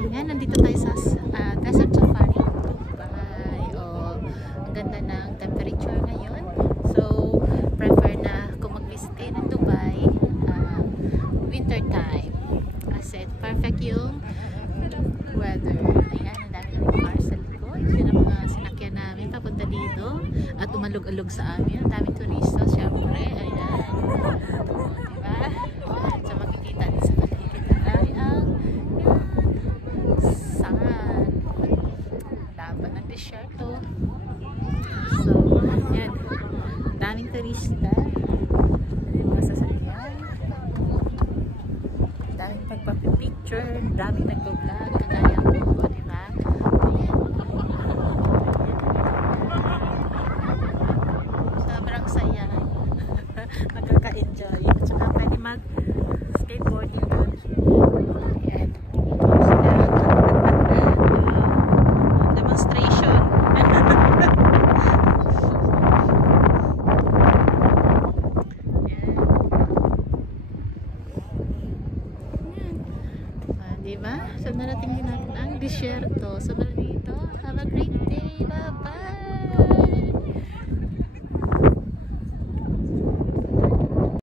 Ayan, nandito tayo sa Desert Safari, Dubai. Ang ganda ng temperature ngayon. So, prefer na kung mag-visit kayo ng Dubai, winter time. Kasi perfect yung weather. Ayan, ang dami ng car sa likod. Yun ang mga sinakyan namin papunta dito. At umalog-alog sa amin. Ang daming turista, syempre. Ayan. Diba? So, makikita din sa paligid ay ang saan. Dapat ng desierto. So, yan. Daming turista. Daming mga sasakyan. Daming pagpapipicture. Daming nag-vlog. Kagaya ko. Diba? Sobrang saya. Nakaka-enjoy. At saka pwede mag-skateboarding doon. Ayan. Demonstration. Diba? So narating din natin ang disyerto. So dito, habang